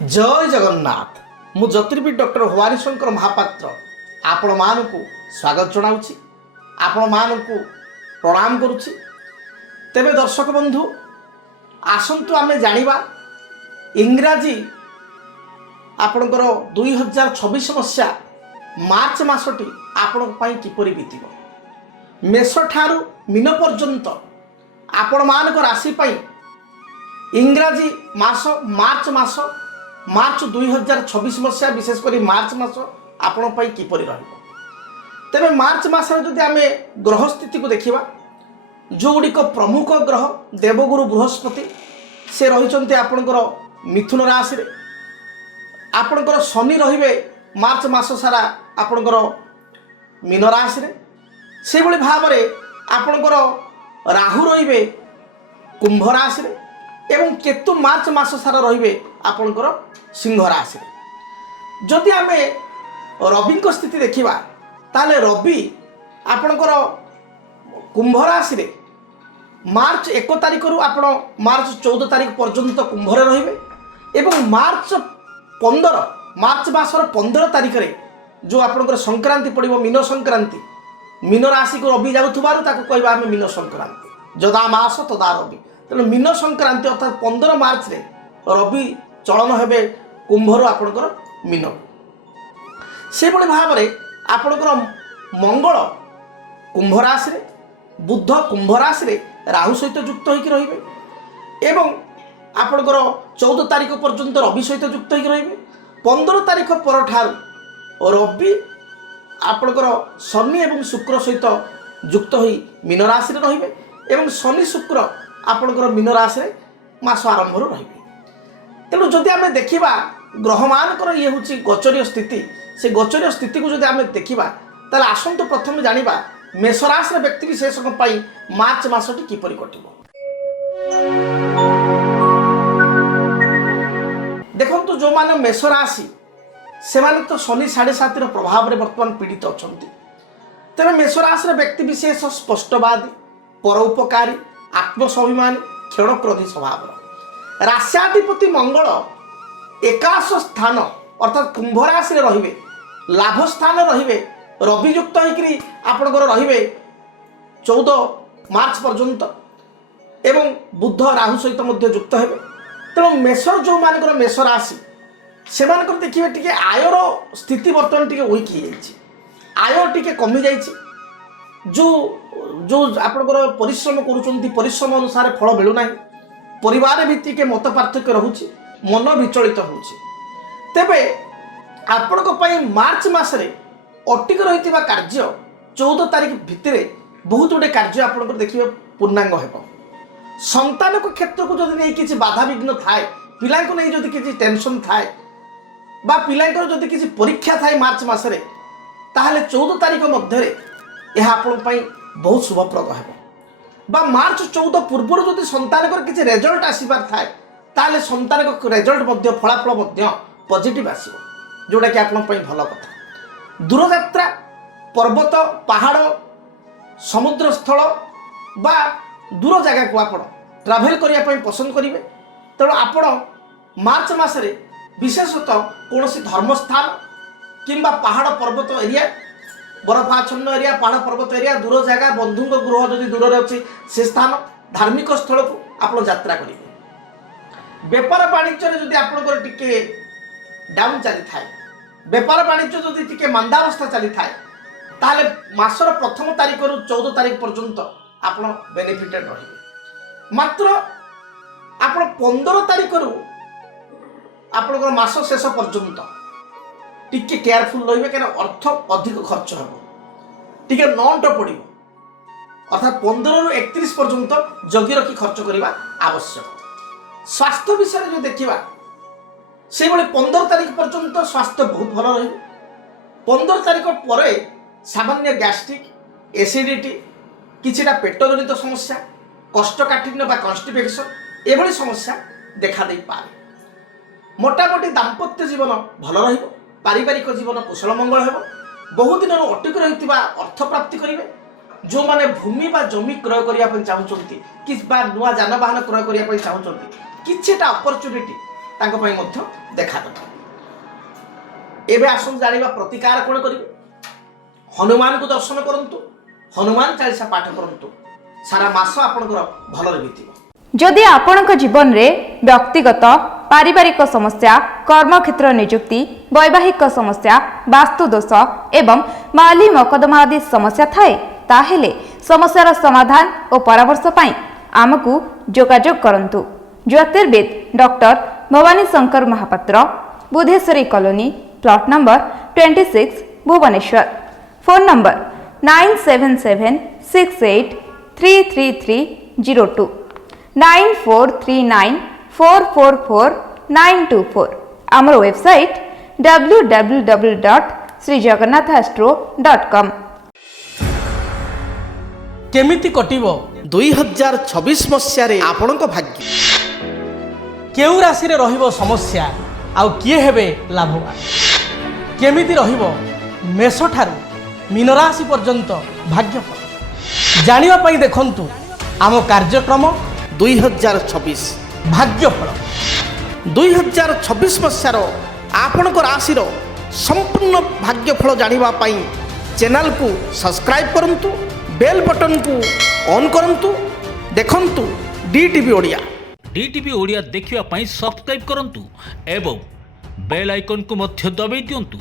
जय जगन्नाथ मु ज्योतिर्विद डॉक्टर भवानी शंकर महापात्र आपण मानक स्वागत जनाऊँगी आपण मानक प्रणाम करुच्ची। तेबे दर्शक बंधु आसंतु आमे जानिबा इंग्राजी आपणकर 2026 मसीहा मार्च मासटी आपण पई किपरि बीतिबो। मेष ठारू मीन पर्यंत आपण मानक राशि पई इंग्राजी मास मार्च 2026 मसीहा विशेषकर मार्च मास आपण पई किपरि रहइबो। तेबे मार्च मास जदि आमे ग्रह स्थिति को देखिबा जोगुड़िक प्रमुख ग्रह देवगुरु बृहस्पति से रहिचंते आपणकर मिथुन राशि रे। आपणकर शनि रहिबे मार्च मास सारा आपणकर मीन राशि रे। से भली भाव रे आपणकर राहु रहिबे कुंभ राशि रे एवं केतु मार्च मास सारा रहिबे आपणकर सिंह राशि रे। जदि आमे रवि को स्थिति देखिबा ताले रवि आपणकर कुंभ राशि रे मार्च 1 तारिख रु आपण मार्च 14 तारिख पर्यंत कुंभ रे रहिबे एवं मार्च मासर 15 तारिख रे जो आपणकर संक्रांति पड़िबो मीन संक्रांति। मीन राशि को रवि जाउथबारु ताको कहबा आमे मीन संक्रांति जदा मास तदा रवि। तेणु मीन संक्रांति अर्थात 15 मार्च रे रवि चलन हेबे कुंभ रु आपणकर मीन। से भली भाव रे आपणकर मंगल कुंभ राशि रे बुध कुंभ राशि रे राहु सहित युक्त होइक रहिबे एवं आपणकर 14 तारिख पर्यंत रवि सहित युक्त होइक रहिबे। 15 तारिख पर ठारू रवि आपणकर शनि एवं शुक्र सहित युक्त होई मीन राशि रे रहिबे एवं शनि शुक्र आपणकर मीन राशि रे मास आरंभ रु रहिबे। तेणु जदि आमे देखिबा ग्रह मानकर ये होची गोचरीय स्थिति से गोचरीय स्थिति को जदि आमे देखिबा ताले आसंतु प्रथम जानिबा मेष राशि रे व्यक्ति विशेष पई मार्च मासटी किपरि कटिबो। देखंतु जो माने मेष राशि से माने तो शनि 7.5 रो प्रभाव रे वर्तमान पीड़ित अछंती। तेरे मेष राशि रे व्यक्ति विशेष स्पष्टवादी परोपकारी आत्मस्वाभिमानी क्षणक्रोधी स्वभाव। राश्याधिपति मंगल एकादश स्थान अर्थात कुंभ राशि रे रहिबे लाभ स्थान रहिबे रवि युक्त होइकरी आपणकर रहिबे 14 मार्च पर्यंत एवं बुध राहु सहित मध्य युक्त हेबे। तेणु मेषर जो मानकर मेष राशि से मानकर देखिए टिके आयर स्थिति वर्तमान टिके वीक हो जाइए आय टिके कमी जाइए जो जो आपणकर परिश्रम करुँच परिश्रम अनुसार फल मिलूना परिवार भित्तिक मत पार्थक्य रोचे मन विचलित होउछि। तेबे आपण मार्च मासरे अटिक रही कार्य 14 तारिख भितर बहुत गुटे कार्य आप देखिए पूर्णांग हो। संतान को क्षेत्र को जब नहीं किसी बाधा विघ्न थाए पिला को नहीं जदि किसी टेंशन थाए बा पिलांकर जदि किसी परीक्षा थाए मार्च मासरे ताहले 14 तारिख मध्य यह आपण बहुत शुभप्रद है बा मार्च 14 पूर्व जदि संतान किसी रेजल्ट आसबार थाए ताहले संतान रेजल्ट मध्य फलाफल मध्य पॉजिटिव आसीबो जोटा कि आपण भल कथा। दूरयात्रा पर्वत पहाड़ समुद्र स्थल बा दूर जगह को आप ट्राभेल करने पसंद करेंगे। तेणु आपण मार्च मासरे विशेषतः कौन धर्मस्थान किंबा पहाड़ पर्वत एरिया बरफाच्छन्न एरिया पहाड़ पर्वत एरिया दूर जगह बंधु गृह जदि दूर अच्छी से स्थान धार्मिक स्थल को आप यात्रा करेंगे। बेपार वाणिज्य जदि आपंकर टिके डाउन चली थाए बेपार वाणिज्य जदि टिके मंदावस्था चली थाए ताले मासर प्रथम तारिख रु 14 तारिख पर्यंत आप बेनिफिटेड रहिबे। मात्र आप 15 तारिख रु आपनकर मास शेष पर्यंत टिके केयरफुल रहिबे केना अर्थ अधिक खर्च हो टिके नॉट पड़िबो अर्थात 15 रु 31 पर्यंत जगी रखी खर्च करबा आवश्यक। स्वास्थ्य विषय जो देखिबा से भली 15 तारिख पर्यंत स्वास्थ्य बहुत भल रही। 15 तारिख पर सामान्य गैस्ट्रिक एसिडिटी किछिटा पेट जनित समस्या कोष्ठकाठिन्य बा कन्स्टिपेशन एभली समस्या देखा दे पारे। मोटामोटी दाम्पत्य जीवन भल रहिबो पारिवारिक जीवन कुशल मंगल हेबो। बहुत दिन अटक रही अर्थ प्राप्ति करेंगे। जो माने भूमि बा जमी क्रय करने चाहते कि नुआ जानवाहन क्रय करने चाहते किछिटा अपरच्युनिटी ତାଙ୍କ ପାଇଁ ମଧ୍ୟ ଦେଖାଦେବ। ଏବେ ଆସନ୍ତୁ ଜାଣିବା ପ୍ରତିକାର କ'ଣ କରିବେ। ହନୁମାନଙ୍କୁ ଦର୍ଶନ କରନ୍ତୁ, ହନୁମାନ ଚାଳିଶା ପାଠ କରନ୍ତୁ, ସାରା ମାସ ଆପଣଙ୍କର ଭଲରେ ବିତିବ। ଯଦି ଆପଣଙ୍କ ଜୀବନରେ ବ୍ୟକ୍ତିଗତ ପାରିବାରିକ ସମସ୍ୟା, କର୍ମକ୍ଷେତ୍ର ନିଯୁକ୍ତି, ବୈବାହିକ ସମସ୍ୟା, ବାସ୍ତୁ ଦୋଷ ଏବଂ ମାଲି ମକଦ୍ଦମା ଆଦି ସମସ୍ୟା ଥାଏ, ତାହେଲେ ସମସ୍ୟାର ସମାଧାନ ଓ ପରାମର୍ଶ ପାଇଁ ଆମକୁ ଯୋଗାଯୋଗ କରନ୍ତୁ। ଜ୍ୟୋତିର୍ବିଦ doctor Bhabani Shankar Mahapatra, Budheswari colony, plot number 26, Bhubaneswar. Phone number 9776833302 9439444924। ଆମର ୱେବସାଇଟ୍ www.srijagannathastro.com। କେମିତି କଟିବ 2026 ମସିହାରେ ଆପଣଙ୍କ ଭାଗ୍ୟ? କେଉଁ ରାଶିରେ ରହିବ ସମସ୍ୟା ଆଉ କିଏ ହେବେ ଲାଭବାନ? କେମିତି ରହିବ ମେଷଠାରୁ ମୀନରାଶି ପର୍ଯ୍ୟନ୍ତ ଭାଗ୍ୟଫଳ? ଜାଣିବା ପାଇଁ ଦେଖନ୍ତୁ ଆମ କାର୍ଯ୍ୟକ୍ରମ 2026 ଭାଗ୍ୟଫଳ। 2026 ମସିହାର ଆପଣଙ୍କ ରାଶିର ସମ୍ପୂର୍ଣ୍ଣ ଭାଗ୍ୟଫଳ ଜାଣିବା ପାଇଁ ଚ୍ୟାନେଲକୁ ସବସ୍କ୍ରାଇବ୍ କରନ୍ତୁ, ବେଲ୍ ବଟନକୁ ଅନ୍ କରନ୍ତୁ। ଦେଖନ୍ତୁ DTV ଓଡ଼ିଆ। DTV ଓଡ଼ିଆ ଦେଖିବା ପାଇଁ ସବସ୍କ୍ରାଇବ୍ କରନ୍ତୁ ଏବଂ ବେଲ୍ ଆଇକନ୍କୁ ମଧ୍ୟ ଦବାଇ ଦିଅନ୍ତୁ।